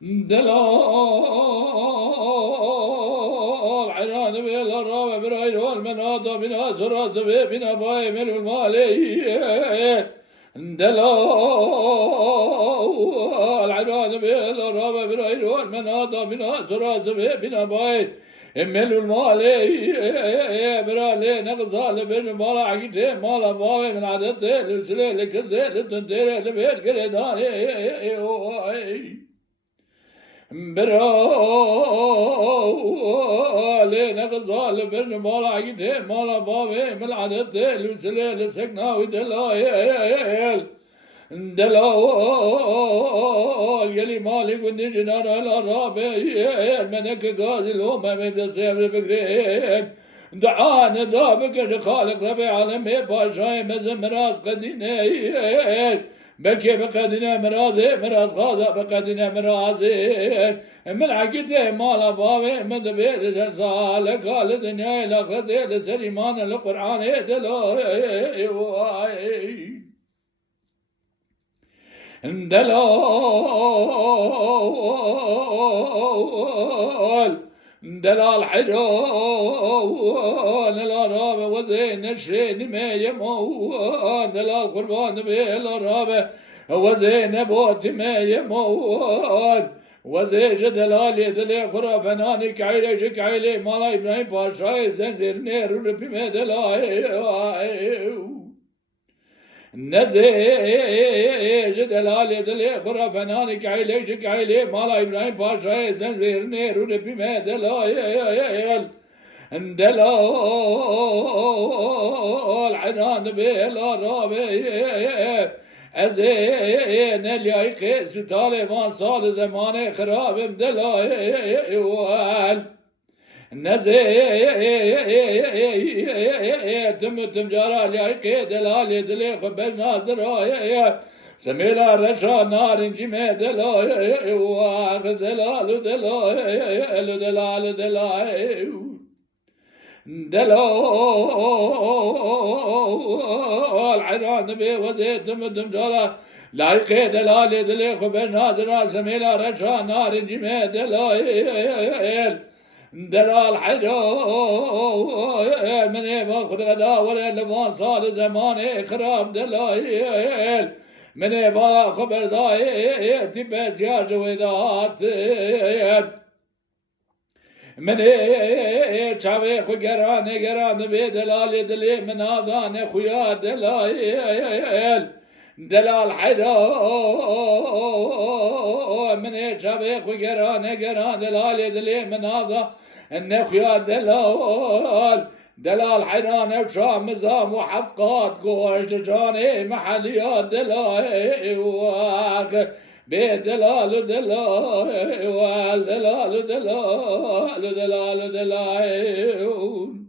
دلال عران بيلا الرابع برايل والمناطة بنا سراس بنا باي من المالي دلال عران بيلا الرابع برايل والمناطة بنا سراس بنا باي من المالي برالي نغزال بن مالا عقيته مالا باوي من عدته لسلي لكسي لتنتيري لبيت كريداني برالي نغزال بن مالا عقيته مالا باوي من عدته لسلي لسكنا ودلايل دلال يلي مالك ونجنان على الرابع المنك قاضي الأمم من السيف بكرين دعانا دابك خالق ربي عالمي باشاي مزم راس قدينين بكي بقدنا مرازي مراز خاضع بقدنا مرازي من عقيدة مالا بابي من دبيت جنسال قال الدنيا الأخرة لسليمان القرآن دلال دلال حجون الرابع وزين الشين ما يمون دلال قربان بيل الرابع وزين بوت ما يمون وزيج دلالي دلي خرافناني كعيلي جكعيلي مالا إبراهيم باشاي زنزير نير ربي ما دلالي نزيج دلالي دلي خرافناني كعيلي جكعيلي مالا إبراهيم باشاي زنزير نير ربي ما دلال دلال عنان بيلا رابي أزين اليايق ستالي ما صال زمان خراب دلال نزيت تم جارا اليايق دلالي دلي خبز ناظر سميلا رشا نار جمي دلال واخ دلال دلال دلال دلال دلال عران بي وزيت مدم جالا لايقي دلالي دلي خبز ناظر سميلا رشا نار جمي دلال دلال حجو من باخذ غدا ولا لبان صار زمان خراب دلال من باخذ برداي تبس يا جويدات من چاوي خو گران بي دلال دلي من آذان خويا دلال دلال حدا من چاوي خو گران دلال دلي من آذان خويا دلال دلال حيران وشام مزام وحفقات قوش جاني محليات دلال واخ بدلال دلال دلال دلال دلال دلال